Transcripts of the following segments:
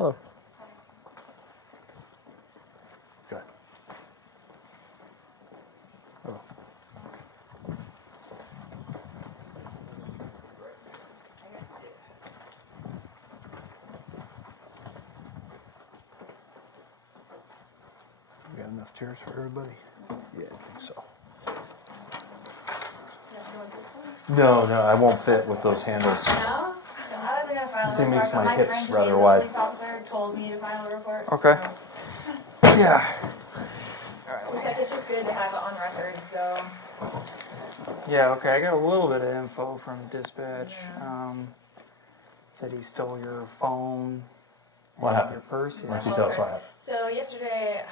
Hello. Good. Hello. We got enough chairs for everybody? Yeah, I think so. No, I won't fit with those handles. No? I wasn't going to file a It report, makes but my my hips friend who rather is a wide. police officer told me to file a report. Okay. So Yeah. he's like, it's just good to have it on record, so. Yeah, okay, I got a little bit of info from dispatch. Yeah. Said he stole your phone. What and happened? Your purse. Why Yeah. don't you tell us what happened? So yesterday,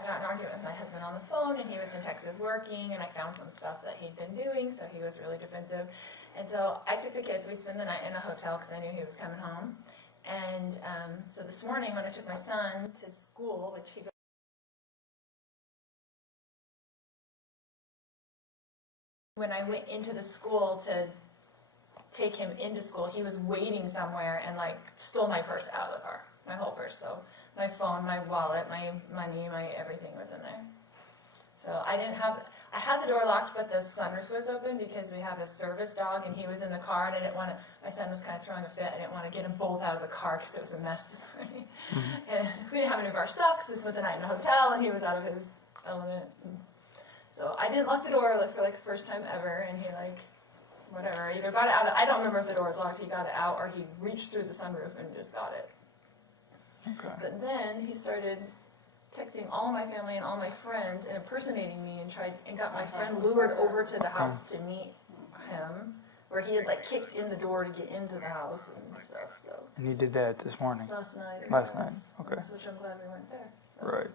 I got in an argument with my husband on the phone, and he was in Texas working, and I found some stuff that he'd been doing, so he was really defensive. And so I took the kids, we spent the night in a hotel because I knew he was coming home. And so this morning when I took my son to school, which he goes, when I went into the school to take him into school, he was waiting somewhere and like stole my purse out of the car, my whole purse. So my phone, my wallet, my money, my everything was in there. So I had the door locked, but the sunroof was open because we have a service dog and he was in the car and I didn't want to, my son was kind of throwing a fit. I didn't want to get them both out of the car because it was a mess this morning. Mm-hmm. And we didn't have any of our stuff because we spent the night in a hotel and he was out of his element. So I didn't lock the door for like the first time ever, and he like, whatever, either got it out, I don't remember if the door was locked, he got it out, or he reached through the sunroof and just got it. Okay. But then he started texting all my family and all my friends and impersonating me and got my friend lured over to the house to meet him, where he had like kicked in the door to get into the house and stuff, so. And he did that this morning. Last night. Last night, okay. Which I'm glad we went there. So. Right.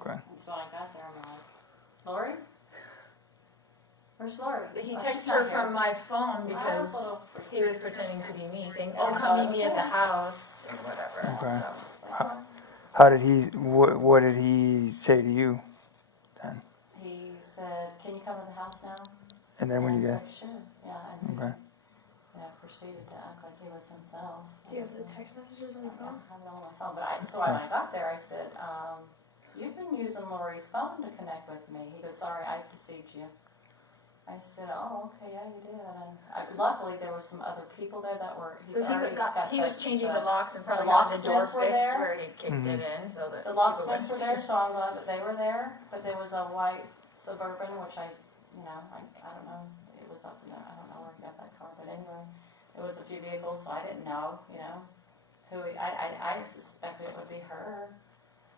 Okay. And so when I got there, I'm like, Lori? Where's Lori? But he Oh, texted she's not her from here. my phone because I was a little he was pretending to be me, saying, Yeah, "Oh, I come thought meet it me was at the him. house," and whatever. Okay. So, How did he? What did he say to you? Then. He said, "Can you come to the house now?" And then when and you I get. said, "Sure." Yeah, and Okay. proceeded to act like he was himself. do you have the text messages on your phone? I have it on my phone, but when I got there, I said, "You've been using Lori's phone to connect with me." He goes, "Sorry, I've deceived you." I said, "Oh, okay, yeah, you did." And luckily, there was some other people there that were. So he was changing the locks and probably the got the door locksmiths were fixed there. where he kicked it in, so that The locksmiths were there, so I'm glad that they were there. But there was a white Suburban, which I don't know. It was up in there. I don't know where he got that car, but anyway, it was a few vehicles, so I didn't know, who I suspected it would be her.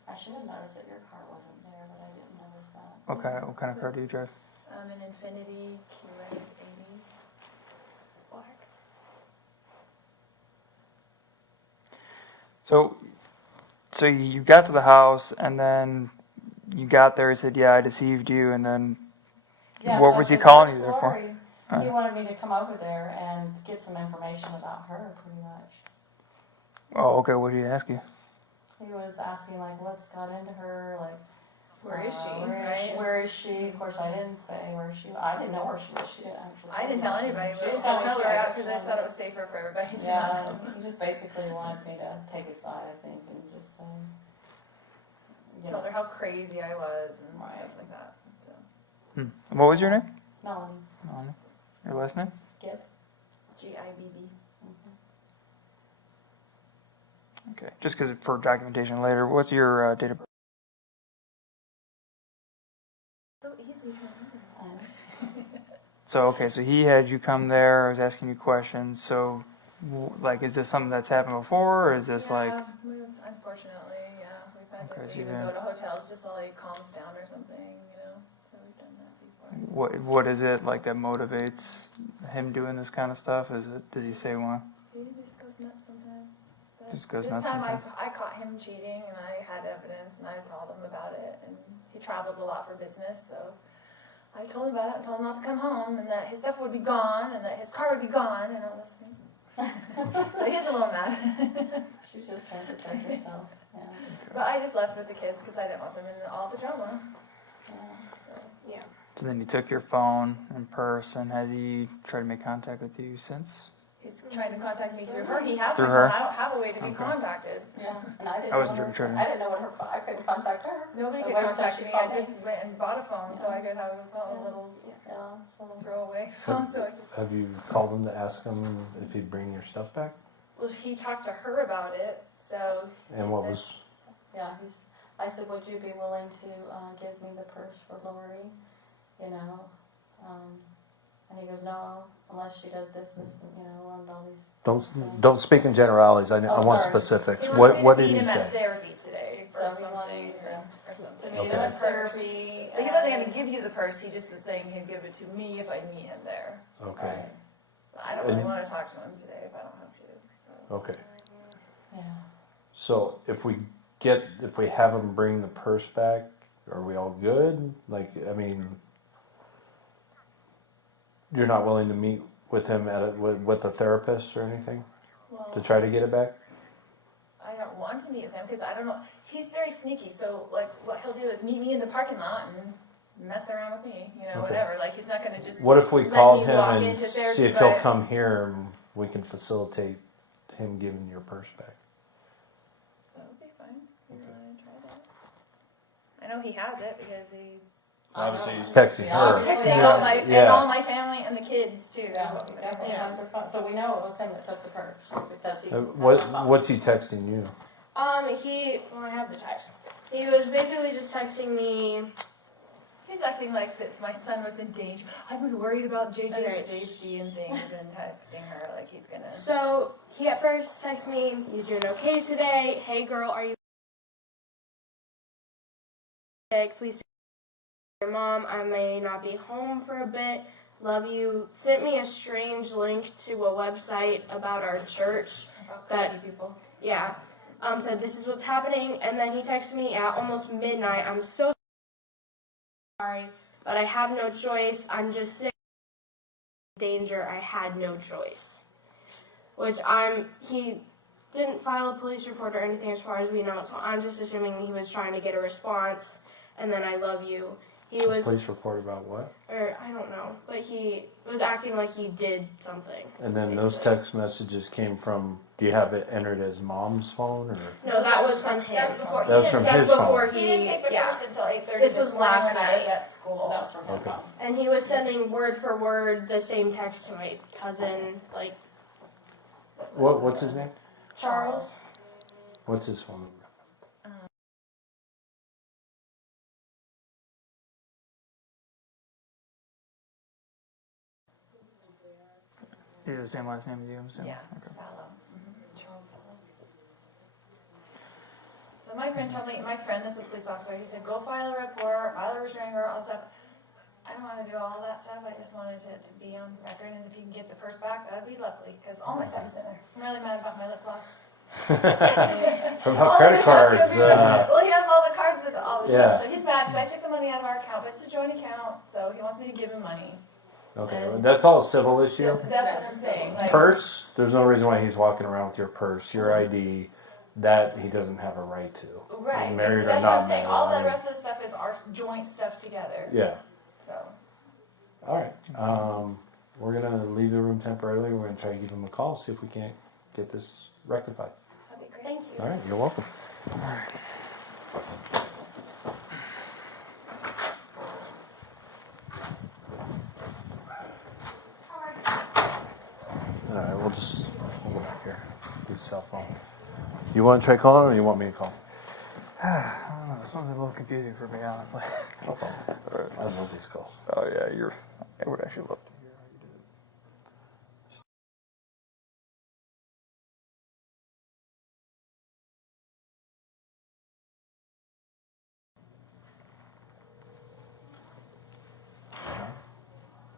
I should have noticed that your car wasn't there, but I didn't notice that. So. Okay. What kind of car do you drive? An Infiniti QX 80 black. So you got to the house, and then you got there. He said, "Yeah, I deceived you," and then Yeah, what so was I he said, calling you "Where's there for? Lori?" He wanted me to come over there and get some information about her, pretty much. Oh, okay. What did he ask you? He was asking, like, what's got into her, like, Where is she? Where is she? Of course, I didn't say where she was. I didn't know where she was. She didn't actually. I didn't tell anybody. She But didn't tell me. we were out because I just thought it was safer for everybody to Yeah, know. he just basically wanted me to take his side, I think, and just say. Told her how crazy I was and Right. stuff like that. So. What was your name? Melanie. Melanie. Your last name? Gibb. GIBB. Okay. Just because for documentation later. What's your date of birth? So easy to remember. So so he had you come there. I was asking you questions. So, like, is this something that's happened before, or is this like? Unfortunately, yeah, we've had Okay, to so even go to hotels just while he calms down or something, So we've done that before. What is it like that motivates him doing this kind of stuff? Does he say why? He just goes nuts sometimes. But Just goes this nuts time sometimes. I caught him cheating and I had evidence and I told him about it, and he travels a lot for business, so I told him about it and told him not to come home and that his stuff would be gone and that his car would be gone and all this thing. So he's a little mad. She's just trying to protect herself. Yeah. But I just left with the kids because I didn't want them in all the drama. Yeah. So then he took your phone and purse, and has he tried to make contact with you since? He's trying to contact me through her. He has Through my her? phone. I don't have a way to be Okay. contacted. Yeah, and I didn't I know wasn't her, sure. I didn't know what her, I couldn't contact her. Nobody But could wait till contact she me. called I just went and bought a phone so I could have a phone, a little Yeah, so, throwaway phone. So I could. Have you called him to ask him if he'd bring your stuff back? Well, he talked to her about it. So. And he what said- was, yeah, I said, would you be willing to, give me the purse for Lori, you know? And he goes, no, unless she does this, and, you know, and all these. don't speak in generalities, I Oh, want sorry. specifics. He wants What me did to he meet him say? at therapy today So or he something. wanted Or to something. meet Okay. him at therapy. But he wasn't going to give you the purse. He just was saying he'd give it to me if I meet him there. Okay, Right, I don't really And- want to talk to him today if I don't have to. So. okay. yeah. So if we have him bring the purse back, are we all good? Like, I mean, you're not willing to meet with him with a therapist or anything Well, to try to get it back? I don't want to meet with him because I don't know. He's very sneaky. So like, what he'll do is meet me in the parking lot and mess around with me. You know, Okay. whatever. Like he's not going to just. What if we let called me him walk and into see therapy, if he'll but- come here and we can facilitate him giving your purse back? That would be fine. You want to try that? I know he has it because he. Obviously, he's texting Yeah, her. Texting Yeah. all my Yeah. and all my family and the kids too. Yeah, he definitely has her phone, so we know it was him that took the purse, because he. had her phone. What's he texting you? Well, I have the text. He was basically just texting me. He's acting like that my son was in danger. I'm worried about JJ's Okay. safety and things, and texting her like he's gonna. So he at first texted me, "You doing okay today? Hey girl, are you sick? Please your mom. I may not be home for a bit. Love you." Sent me a strange link to a website about our church. About That- crazy people. Yeah. Said this is what's happening, and then he texted me at almost midnight. "I'm so sorry, but I have no choice. I'm just sick. Danger. I had no choice." Which he didn't file a police report or anything as far as we know, so I'm just assuming he was trying to get a response, and then "I love you." He was, Police report about what? or I don't know, but he was acting like he did something. And then those basically. text messages came from, do you have it entered as mom's phone or? No, that was from him. That's before. That was from That's his phone. before He didn't take the yeah. purse until 8:30 This was morning last when I was night. at So school. that was from his Okay. phone. And he was sending word for word the same text to my cousin, like What's his name? Charles. What's his phone number? He has the same last name as you, I'm assuming? Yeah. Okay. Vallow. Charles Vallow. So my friend told me, my friend that's a police officer, he said, go file a report, file a restraining order, all that stuff. I don't want to do all that stuff. I just wanted to be on record, and if you can get the purse back, that would be lovely, because all my stuff is in there. I'm really mad about my lip gloss. About credit cards. Well, he has all the cards and all this Yeah. stuff, so he's mad because I took the money out of our account, but it's a joint account, so he wants me to give him money. Okay, well, that's all a civil issue. That's what I'm saying. Like, Purse, there's no reason why he's walking around with your purse, your ID, that he doesn't have a right to. right. Married or That's not what I'm saying. married, All I the mean- rest of the stuff is our joint stuff together. Yeah, So. all right. We're gonna leave the room temporarily. We're gonna try to give him a call, see if we can't get this rectified. That'd be great. Thank you. All right, you're welcome. All right, we'll go back here. Do cell phone. You want to try calling, or you want me to call? I don't know, this one's a little confusing for me, honestly. No problem. I love these calls. Oh yeah, I would actually love to hear how you did it.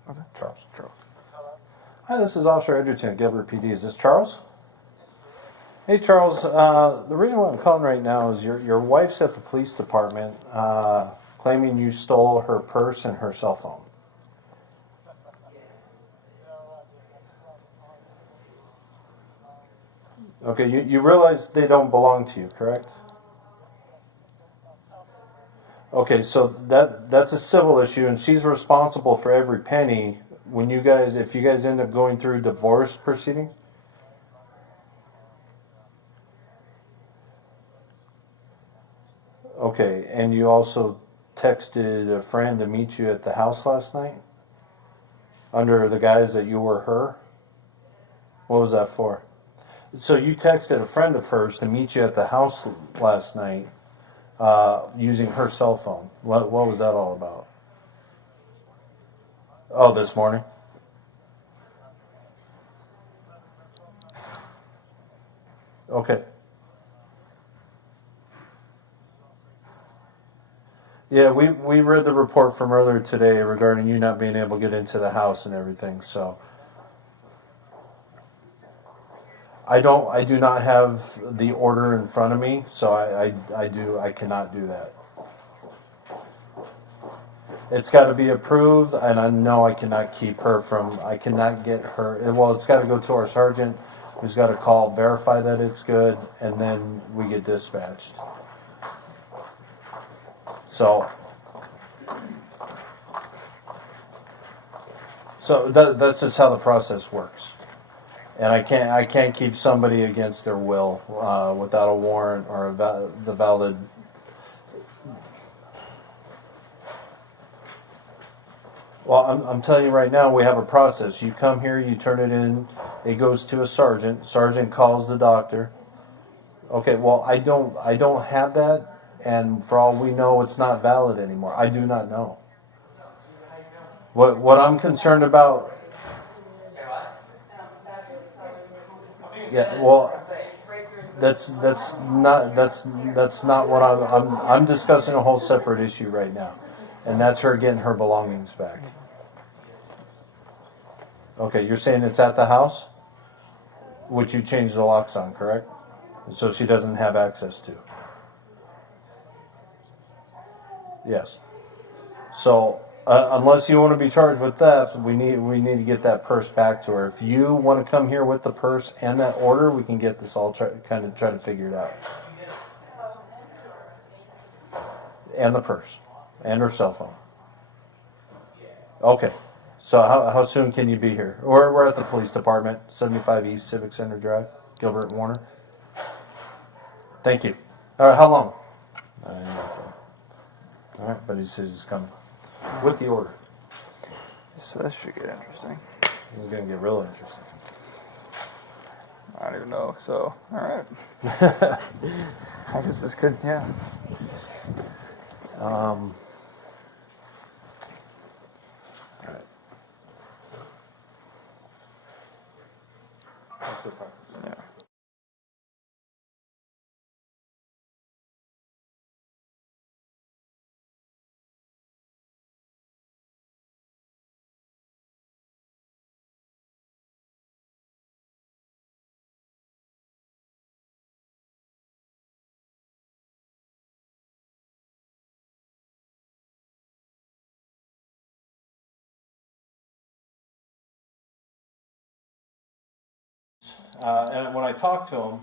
What's that? Charles. Charles. Hi, this is Officer Edgerton, Gilbert PD. Is this Charles? Hey, Charles. The reason why I'm calling right now is your wife's at the police department claiming you stole her purse and her cell phone. Okay, you realize they don't belong to you, correct? Okay, so that's a civil issue, and she's responsible for every penny. When if you guys end up going through divorce proceedings, Okay, and you also texted a friend to meet you at the house last night? Under the guise that you were her? What was that for? So you texted a friend of hers to meet you at the house last night using her cell phone. What was that all about? Oh, this morning? Okay. Yeah, we read the report from earlier today regarding you not being able to get into the house and everything. So I do not have the order in front of me, so I cannot do that. It's got to be approved, and I know I cannot I cannot get her. Well, it's got to go to our sergeant, who's got to call, verify that it's good, and then we get dispatched. So that's just how the process works. And I can't keep somebody against their will without a warrant or the valid. Well, I'm telling you right now, we have a process. You come here, you turn it in, it goes to a sergeant. Sergeant calls the doctor. Okay, well, I don't have that, and for all we know, it's not valid anymore. I do not know. What I'm concerned about. Yeah, well, that's not what I'm discussing a whole separate issue right now, and that's her getting her belongings back. Okay, you're saying it's at the house, which you changed the locks on, correct? So she doesn't have access to. Yes. So unless you want to be charged with theft, we need to get that purse back to her. If you want to come here with the purse and that order, we can get this all try to figure it out. And the purse, and her cell phone. Okay. So how soon can you be here? We're at the police department, 75 East Civic Center Drive, Gilbert and Warner. Thank you. All right, how long? All right, but he says he's coming with the order. So that should get interesting. It's going to get real interesting. I don't even know. So, all right. I guess this could, yeah. All right. Yeah. And when I talked to him,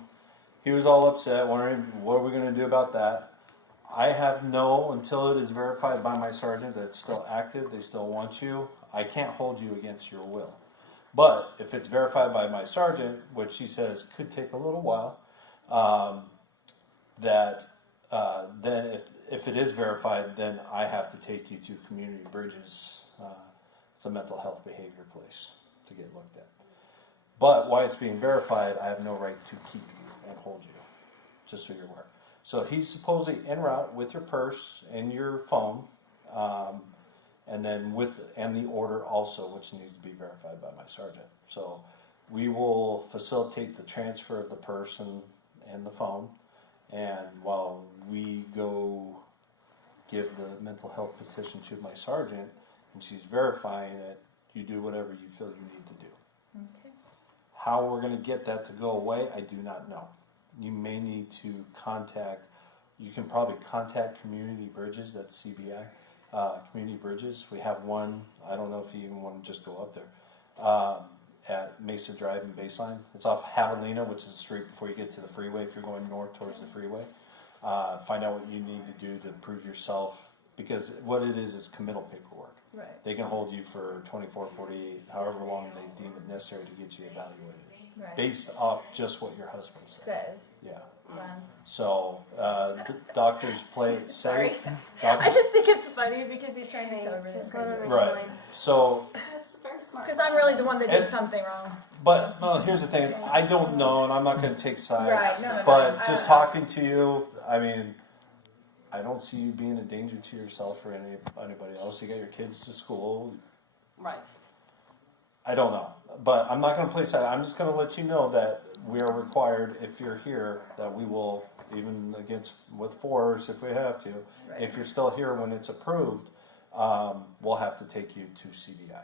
he was all upset, wondering what are we going to do about that. I have no, until it is verified by my sergeant that it's still active, they still want you. I can't hold you against your will. But if it's verified by my sergeant, which he says could take a little while, then if it is verified, then I have to take you to Community Bridges. It's a mental health behavior place to get looked at. But while it's being verified, I have no right to keep you and hold you, just so you're aware. So he's supposedly en route with your purse and your phone, and then and the order also, which needs to be verified by my sergeant. So we will facilitate the transfer of the purse and the phone, and while we go give the mental health petition to my sergeant, and she's verifying it, you do whatever you feel you need to do. Okay. How we're going to get that to go away, I do not know. You may need to you can probably contact Community Bridges, that's CBI, Community Bridges. We have one, I don't know if you even want to just go up there, at Mesa Drive and Baseline. It's off Javelina, which is the street before you get to the freeway if you're going north towards the freeway. Find out what you need to do to prove yourself, because what it is committal paperwork. Right. They can hold you for 24, 48, however long they deem it necessary to get you evaluated. Right. based off just what your husband said. Says. Yeah. Fun. So doctors play it Sorry. safe. I just think it's funny because he's trying to tell Okay, everything. just let him Right. explain. So, That's very smart. Because I'm really the one that did And- something wrong. but well, here's the thing: is I don't know, and I'm not going to take sides. Right, no, but I just don't know. talking to you, I mean, I don't see you being a danger to yourself or anybody else. You got your kids to school. Right. I don't know, but I'm not going to play side. I'm just going to let you know that we are required, if you're here, that we will, even against with force if we have to. Right. If you're still here when it's approved, we'll have to take you to CDI.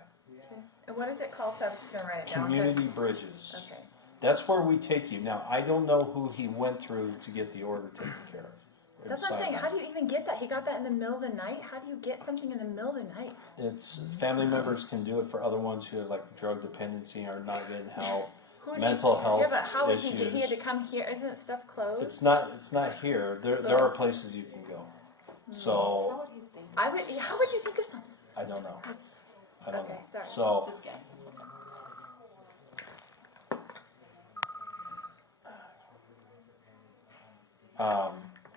And what is it called? So I'm just going to write it down. Community Bridges. Okay. That's where we take you. Now, I don't know who he went through to get the order taken care of. That's what I'm saying. How do you even get that? He got that in the middle of the night? How do you get something in the middle of the night? It's family members can do it for other ones who have like drug dependency or not getting help, mental health Yeah, but how would issues. he get? He had to come here. Isn't stuff closed? It's not here. There are places you can go. So How would you think? I would. How would you think of something? I don't know. That's, I don't okay, know. sorry. So It's his game. It's okay.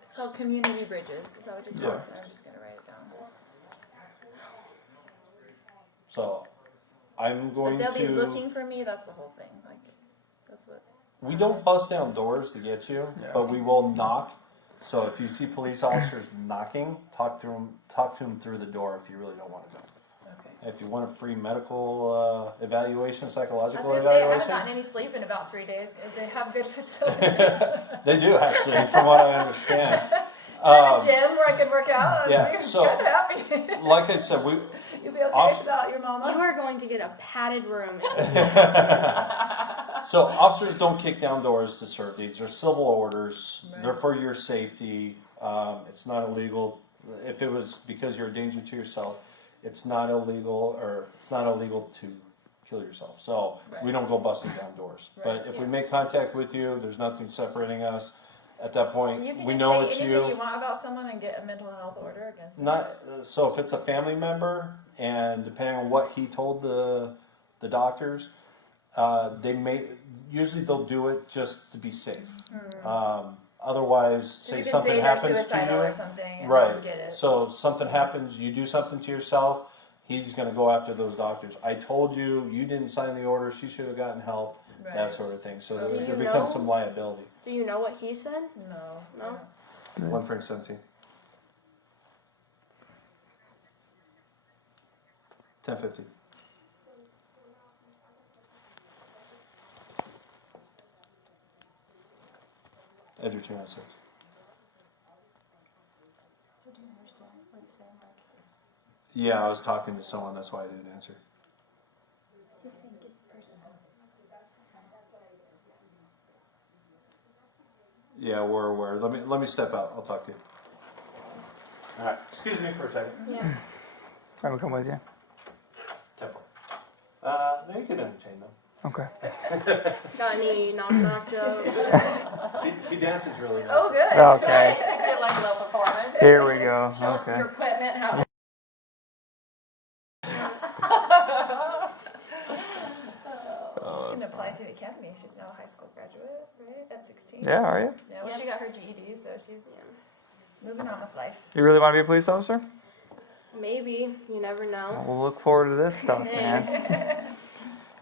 it's called Community Bridges. Is that what you said? Yeah. I'm just gonna write it down. so I'm going But they'll to. be looking for me. That's the whole thing. Like, that's what. We don't bust down doors to get you, but we will knock. So if you see police officers knocking, talk to them through the door if you really don't want to go. Okay. If you want a free medical evaluation, I was psychological gonna say I haven't evaluation, gotten any sleep in about 3 days. They have good facilities. they do actually, from what I understand. And a gym where I could work out. yeah, You're so- kind of happy. Like I said, we You'll be okay Off- without your mama. You are going to get a padded room. so officers don't kick down doors to serve these. They're civil orders. Right. They're for your safety. It's not illegal. If it was because you're a danger to yourself, it's not illegal, or it's not illegal to kill yourself. So we don't go busting down doors. Right. But if we make contact with you, there's nothing separating us. At that point, You can we just know say it's anything you want about someone and get a mental health order against them. Not so if it's a family member, and depending on what he told the doctors, they may usually they'll do it just to be safe. Otherwise, So say you can something say they're happens to suicidal or you, something and right? then get it. So something happens, you do something to yourself, he's going to go after those doctors. I told you, you didn't sign the order, she should have gotten help, Right. that sort of thing. So Do there you becomes know? some liability. Do you know what he said? No. No? 1 Frank 17. 10:50. Edgar 206. So do you understand what he's saying? Like, Yeah, I was talking to someone, that's why I didn't answer. he's saying get the person out. Yeah, we're aware. Let me step out. I'll talk to you. All right. Excuse me for a second. Yeah. I will come with you. Temple. No, you can entertain them. Okay. Got any knock-knock jokes? He dances really nice. Oh, good. Okay. You could have like a little performance. Here we go. Show us Okay. your equipment. How She's gonna apply to the academy. She's now a high school graduate, right? At 16. Yeah, are you? Yeah, well, she got her GED, so she's moving on with life. You really want to be a police officer? Maybe. You never know. We'll look forward to this stuff, man.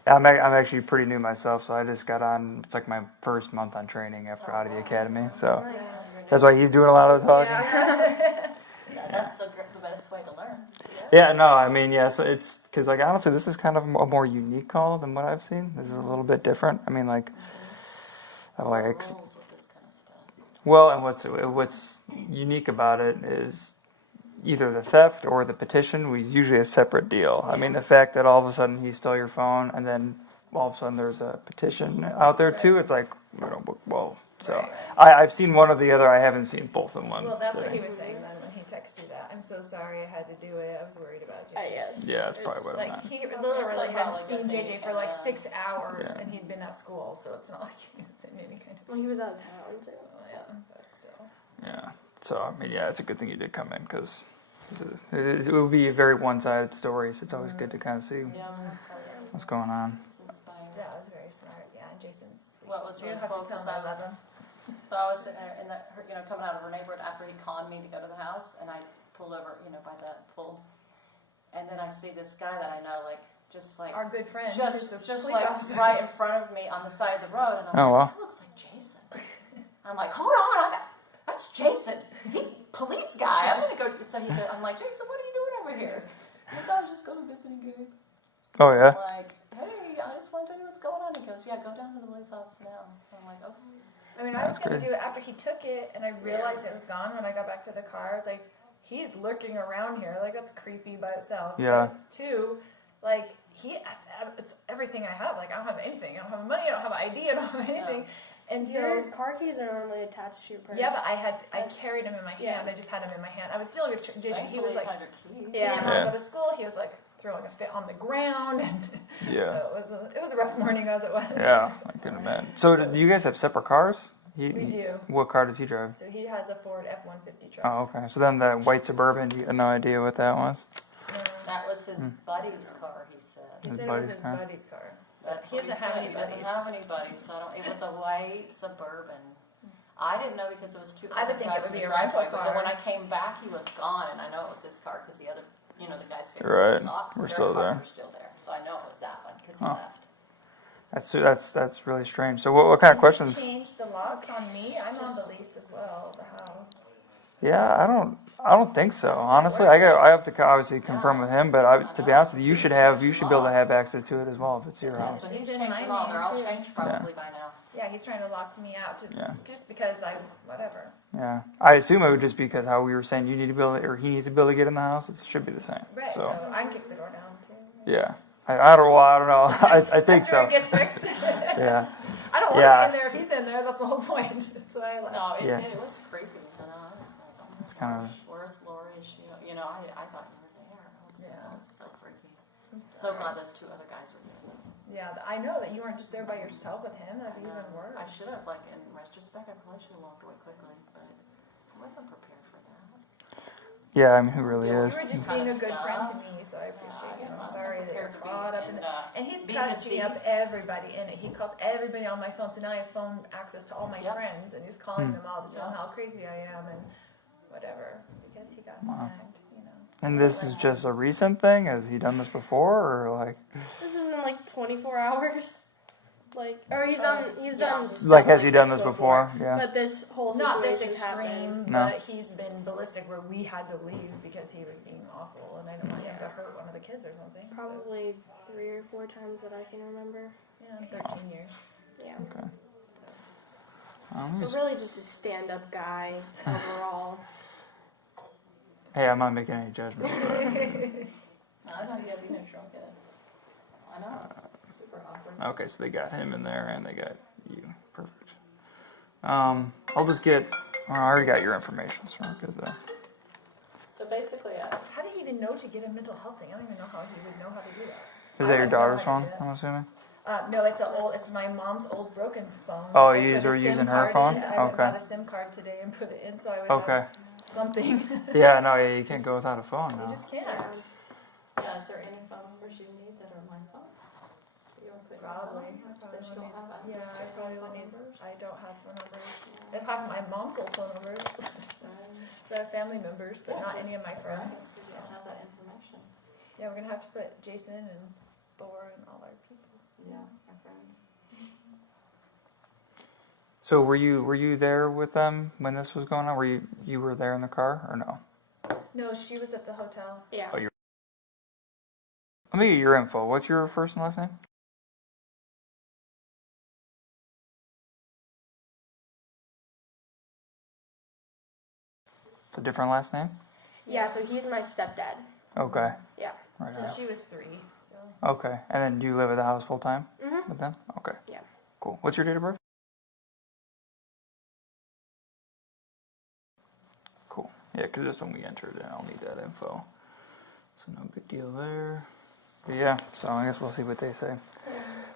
I'm actually pretty new myself, so I just got on. It's like my first month on training after out of the academy, so Nice. that's why he's doing a lot of the talking. Yeah. That's the best way to learn. Yeah, no, I mean, yeah, so it's, because, like, honestly, this is kind of a more unique call than what I've seen. This is a little bit different. I mean, like, like, Rules with this kind of stuff. well, and what's unique about it is either the theft or the petition was usually a separate deal. I mean, the fact that all of a sudden he stole your phone and then all of a sudden there's a petition out there too, it's like, whoa. So Right. I've seen one or the other. I haven't seen both in one. Well, that's what sitting. he was saying then when he texted you that. I'm so sorry I had to do it. I was worried about you. Yes. Yeah, that's probably what it Like, meant. he literally That's hadn't probably seen good thing JJ you for like can, 6 hours Yeah. and he'd been at school, so it's not like he was in any kind of. Well, he was out of town too. Oh, yeah, but still. Yeah. So I mean, yeah, it's a good thing you did come in because it will be a very one-sided story. So it's always good to kind of see Yeah. what's going on. It's inspiring. That was very smart. Yeah, and Jason what was You really have cool, to tell 'cause me, I was, 11. so I was sitting there in the, coming out of her neighborhood after he conned me to go to the house, and I pulled over, by the pool, and then I see this guy that I know, just like, Our good friend. just who's a police like officer. right in front of me on the side of the road, and I'm Oh, like, wow. that looks like Jason. I'm like, hold on, that's Jason. He's a police guy. I'm gonna go. So I'm like, Jason, what are you doing over here? He goes, I was just going visiting Gabe. Oh, yeah? I'm like, hey, I just want to tell you what's going on. He goes, yeah, go down to the police office now. I'm like, okay. I mean, I was That's going to great. do it after he took it, and I realized it was gone when I got back to the car. I was like, he's lurking around here. Like, that's creepy by itself. Yeah. But two, like, it's everything I have. Like, I don't have anything. I don't have money. I don't have ID. I don't have anything. And Your so, car keys are normally attached to your purse. yeah, but I That's- carried him in my hand. yeah. I just had him in my hand. I was dealing with JJ. He was Thankfully, like, you had your keys. he Yeah. didn't want to go to school. He was like throwing a fit on the ground. And Yeah. so it was a rough morning as it was. Yeah, I can imagine. So, do you guys have separate cars? We do. What car does he drive? So he has a Ford F-150 truck. Oh, okay. So then the white Suburban, you had no idea what that was? That was his buddy's car, he said. He His said it was buddy's his car? buddy's car. That's He what doesn't he have said. any He doesn't buddies. have any buddies, so it was a white Suburban. I didn't know because it was two I would other think it guys would in be the a rental driveway. But then car. when I came back, he was gone, and I know it was his car because the other, the guys fixed Right. the locks. We're Their still cars there. were still there, so I know it was that one because he Oh. left. That's really strange. So what kind of questions? Can you change the locks on me? I'm on the lease as well, the house. Yeah, I don't think so. Honestly, I have to obviously confirm with him, but to be honest with you, you should be able to have access to it as well if it's your Yeah, house. so he's It's in changed my them all. They're all name, too. changed probably by now. Yeah, he's trying to lock me out Yeah. just because whatever. Yeah, I assume it would just because how we were saying you need to be able to, or he needs to be able to get in the house. It should be the same. Right, So so I can kick the door down too. yeah, I don't know. I think After so. it gets fixed. Yeah. I don't want Yeah. him in there if he's in there. That's the whole point. So I left. No, Yeah. it was creepy. I was like, oh my kinda- gosh, where's Lori? Is she? I thought you were there. Yeah. It was so freaky. I'm So sorry. glad those two other guys were there. Yeah, I know that you weren't just there by yourself with him. That'd be even worse. I should have, in retrospect, I probably should have walked away quickly, but I wasn't prepared for that. Yeah, I mean, who really Yeah, is? You were just Kinda being a good friend to stuff. me, so I appreciate it. I I'm wasn't sorry that you're prepared to be caught up in in, it. And he's being catching up deceived. everybody in it. He calls everybody on my phone, so now he has phone access to all my Yep. friends, and he's calling them all to tell them Yep. how crazy I am and whatever, because he got snagged, And this is just a recent thing? Has he done this before, or like? This is in like 24 hours. Or he's done yeah. stuff Like, has he like done this this before? Yeah. But this whole situation Not this extreme, happened. No. but he's been ballistic where we had to leave because he was being awful, and I don't want him to hurt one of the kids or something. so- Probably 3 or 4 times that I can remember. Yeah, 13 years. Yeah. Okay. So really just a stand-up guy overall. Hey, I'm not making any judgments. No, I know you guys even shrunk it. I know, it's super awkward. Okay, so they got him in there, and they got you. Perfect. I'll just get. Well, I already got your information, so we're good there. So basically, How do you even know to get a mental health thing? I don't even know how he would know how to do that. Is that your I don't know how daughter's to phone? do that. I'm assuming. No, it's my mom's old broken phone. Oh, I you put a were SIM using her card phone? in. I went and Okay. bought a SIM card today and put it in so I would Okay. have something. Yeah, no, yeah, you can't go without a phone You now. just can't. yeah, is there any phone numbers you need that are my phone? You want to put your Probably. phone? Since you don't have access Yeah, to I probably phone would need. numbers? I don't have phone numbers. I have my mom's old phone numbers. The family members, but not any of my friends. You don't have that information. Yeah, we're gonna have to put Jason and Thor and all our people. Yeah, my friends. So were you there with them when this was going on? Were you were there in the car or no? No, she was at the hotel. Yeah. Oh, Let me get your info. What's your first and last name? A different last name? Yeah, so he's my stepdad. Okay. Yeah. Right. So on. she was 3. Okay. And then do you live at the house full time Mhm. with them? Okay. Yeah. Cool. What's your date of birth? Cool. Yeah, because this one we entered and I'll need that info. So no big deal there. But yeah, so I guess we'll see what they say.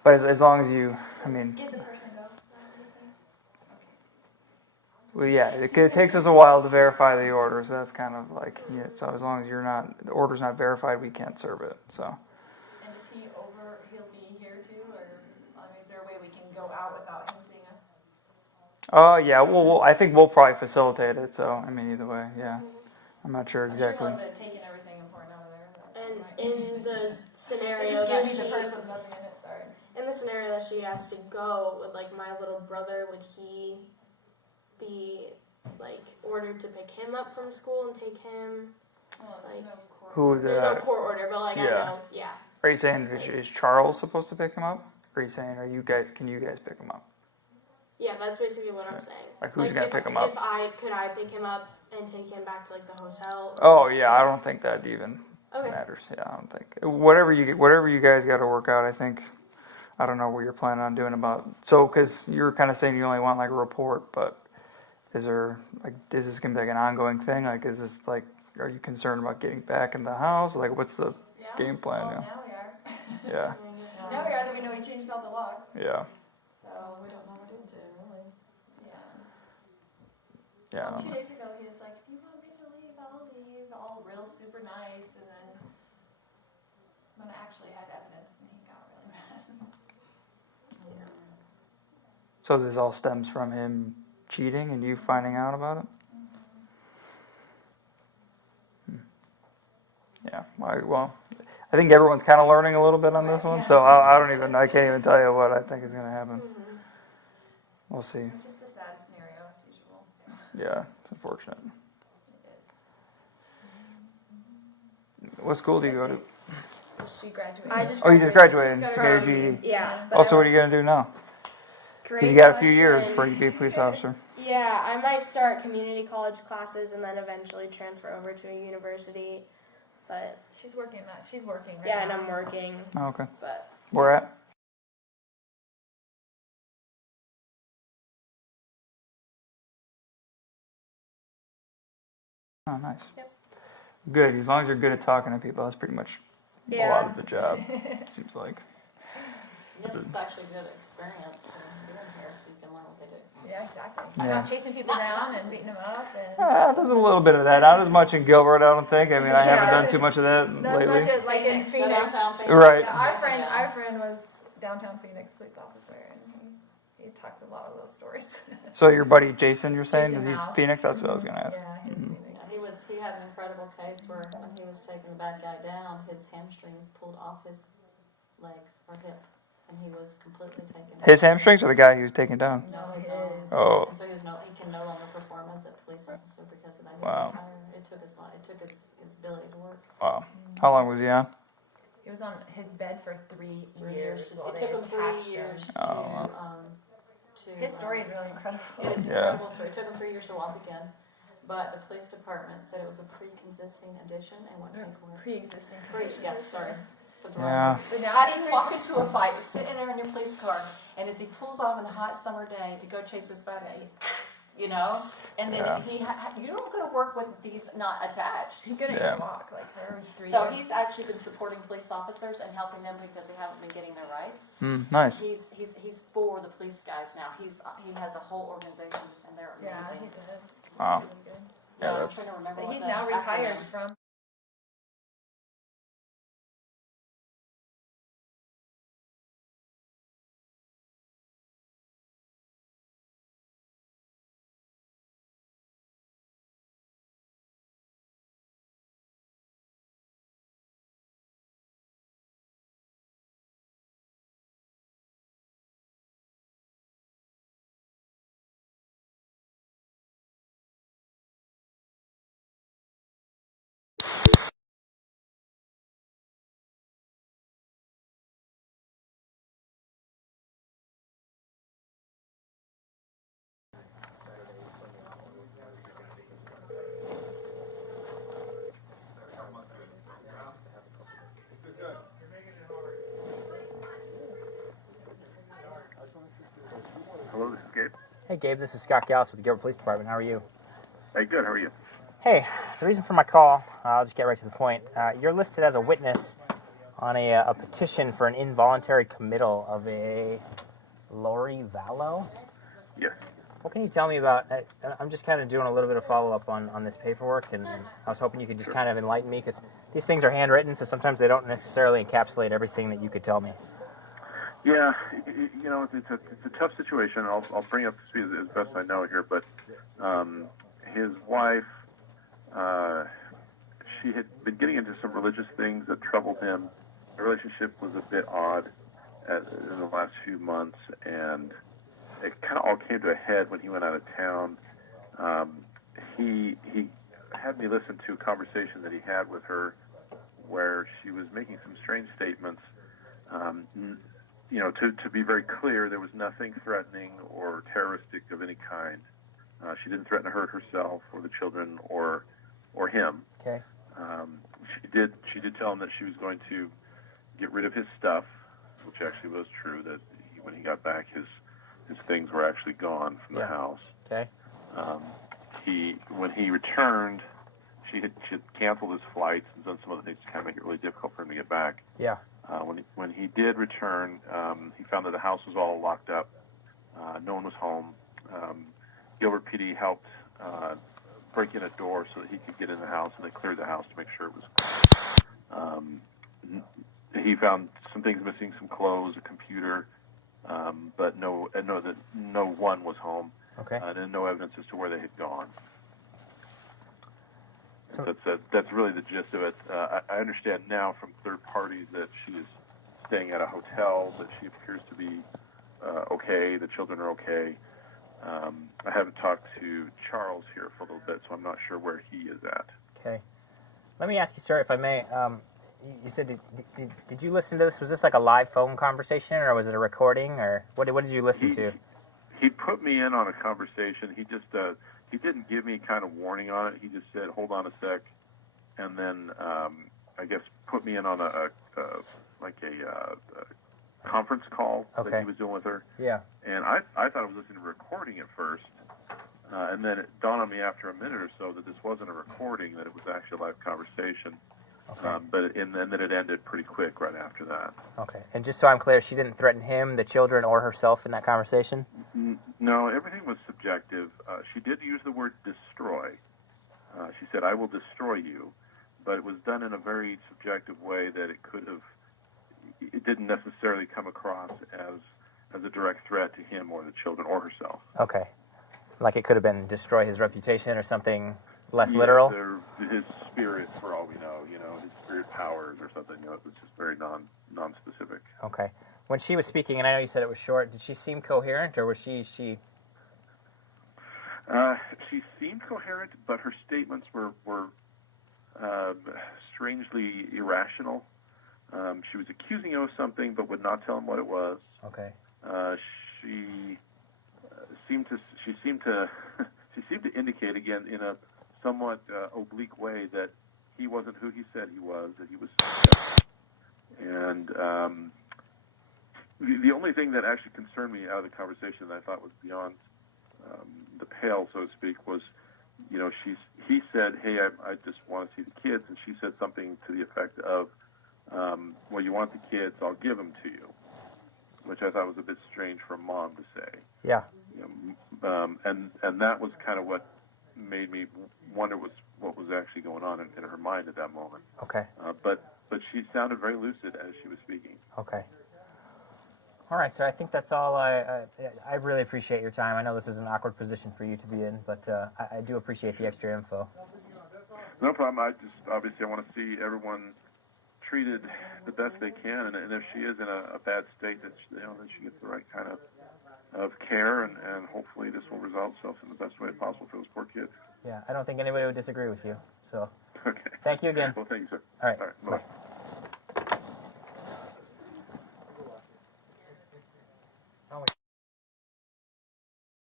But as long as you, I mean, Did the person go? well, yeah, it takes us a while to verify the order, so that's kind of like, yeah, so as long as the order's not verified, we can't serve it, so. And is he'll be here too, or is there a way we can go out without him Yeah. Well, I think we'll probably facilitate it. So I mean, either way, yeah. I'm not sure exactly. I'm sure taking everything important out of there. And in the It scenario just that gave me she, the purse with nothing in it. Sorry. in the scenario that she has to go with like my little brother, would he be like ordered to pick him up from school and take him? Like, Who there's no court order, but like I yeah. know, yeah. Are you saying is Charles supposed to pick him up? Or are you saying can you guys pick him up? Yeah, that's basically what I'm saying. Like who's gonna pick him up? Could I pick him up and take him back to like the hotel? Oh yeah, I don't think that even Okay. matters. Yeah, I don't think whatever you guys got to work out. I think I don't know what you're planning on doing about because you're kind of saying you only want like a report, but is this gonna be like an ongoing thing? Like is this like are you concerned about getting back in the house? Like what's the game plan? Well, now we are. Yeah. Now we are that we know we changed all the locks. Yeah. So we don't know what to do really. Yeah. Well, 2 days ago he was like, if you want me to leave, I'll leave. All real super nice. And then when I actually had evidence, then he got really mad. So this all stems from him cheating and you finding out about it? Yeah. I think everyone's kind of learning a little bit on this one, so I can't even tell you what I think is going to happen. We'll see. It's just a sad scenario as usual. Yeah, it's unfortunate. What school do you go to? She graduated. I just You just graduated. You got your GED. Yeah. So what are you going to do now? Because you got a few years before you be a police officer. Yeah, I might start community college classes and then eventually transfer over to a university. But She's working right yeah, now. and I'm working. Oh, okay. But Where at? Oh, nice. Yep. Good. As long as you're good at talking to people, that's pretty much a lot of the job. Seems like. Yes, it's actually a good experience to be in here so you can learn what they do. Yeah, exactly. Yeah. I'm not chasing people down and beating them up. There's a little bit of that. Not as much in Gilbert, I don't think. I mean, I haven't done too much of that Not as lately. much as like in Phoenix. Right. Yeah, our friend was downtown Phoenix police officer, and he talks a lot of those stories. So your buddy Jason, you're saying, Jason he's Mao. Phoenix? That's what I was gonna ask. Yeah, he's Phoenix. He had an incredible case where when he was taking the bad guy down, his hamstrings pulled off his legs or hip, and he was completely taken down. His hamstrings or the guy he was taking down? No, his own. Oh. And so he can no longer perform as a police officer because of that. Wow. It took his ability to work. Wow. How long was he on? He was on his bed for 3 years. It took him 3 years to His story is really incredible. It is an incredible story. It took him 3 years to walk again, but the police department said it was a pre-existing addition and wouldn't pay for it. Pre-existing. Sorry. Yeah. But now He's walking to a fight. You're sitting there in your police car, and as he pulls off on a hot summer day to go chase this bad guy, and then you don't go to work with these not attached. He couldn't even walk for 3 years. So he's actually been supporting police officers and helping them because they haven't been getting their rights. Nice. He's for the police guys now. He has a whole organization, and they're amazing. Yeah, he does. Wow. Really good. Yeah, I'm trying to remember. But he's now retired from. Hello, this is Gabe. Hey Gabe, this is Scott Gallus with the Gilbert Police Department. How are you? Hey, good. How are you? Hey, the reason for my call, I'll just get right to the point. You're listed as a witness on a petition for an involuntary committal of a Lori Vallow. Yes. What can you tell me about, I'm just kind of doing a little bit of follow-up on this paperwork, and I was hoping you could just kind of enlighten me, because these things are handwritten, so sometimes they don't necessarily encapsulate everything that you could tell me. Yeah, it's a tough situation. I'll bring up to speed as best I know here, but his wife, she had been getting into some religious things that troubled him. The relationship was a bit odd in the last few months, and it kind of all came to a head when he went out of town. He had me listen to a conversation that he had with her where she was making some strange statements. To be very clear, there was nothing threatening or terroristic of any kind. She didn't threaten to hurt herself or the children or him. Okay. She did tell him that she was going to get rid of his stuff, which actually was true. That when he got back, his things were actually gone from the house. Okay. When he returned, she had canceled his flights and done some other things to kind of make it really difficult for him to get back. Yeah. When he did return, he found that the house was all locked up. No one was home. Gilbert PD helped break in a door so that he could get in the house, and they cleared the house to make sure it was. He found some things missing, some clothes, a computer, but no one was home. Okay. And no evidence as to where they had gone. So, that's really the gist of it. I understand now from third parties that she is staying at a hotel, that she appears to be okay, the children are okay. I haven't talked to Charles here for a little bit, so I'm not sure where he is at. okay. Let me ask you, sir, if I may. You said, did you listen to this? Was this like a live phone conversation, or was it a recording, or what did you listen to? He put me in on a conversation. He just he didn't give me kind of warning on it. He just said, "Hold on a sec," and then I guess put me in on a conference call that he was doing with her. Yeah. And I thought I was listening to a recording at first, and then it dawned on me after a minute or so that this wasn't a recording, that it was actually a live conversation. Okay. And then it ended pretty quick right after that. Okay. And just so I'm clear, she didn't threaten him, the children, or herself in that conversation? No, everything was subjective. She did use the word destroy. She said, "I will destroy you," but it was done in a very subjective way that it didn't necessarily come across as a direct threat to him or the children or herself. Okay. Like it could have been destroy his reputation or something less literal? His spirit, for all we know, his spirit powers or something. It was just very non-specific. Okay. When she was speaking, and I know you said it was short, did she seem coherent, or was she? She seemed coherent, but her statements were strangely irrational. She was accusing him of something, but would not tell him what it was. Okay. She seemed to indicate, again, in a somewhat oblique way, that he wasn't who he said he was, that he was. And the only thing that actually concerned me out of the conversation that I thought was beyond the pale, so to speak, was, he said, "Hey, I just want to see the kids," and she said something to the effect of, "Well, you want the kids? I'll give them to you," which I thought was a bit strange for a mom to say. Yeah. And that was kind of what made me wonder what was actually going on in her mind at that moment. Okay. But she sounded very lucid as she was speaking. Okay. All right, sir. I think that's all. I really appreciate your time. I know this is an awkward position for you to be in, but I do appreciate the extra info. No problem. I want to see everyone treated the best they can, and if she is in a bad state, that she gets the right kind of care, and hopefully this will resolve itself in the best way possible for those poor kids. Yeah, I don't think anybody would disagree with you. So, Okay. thank you again. Well, thank you, sir. All right. Bye.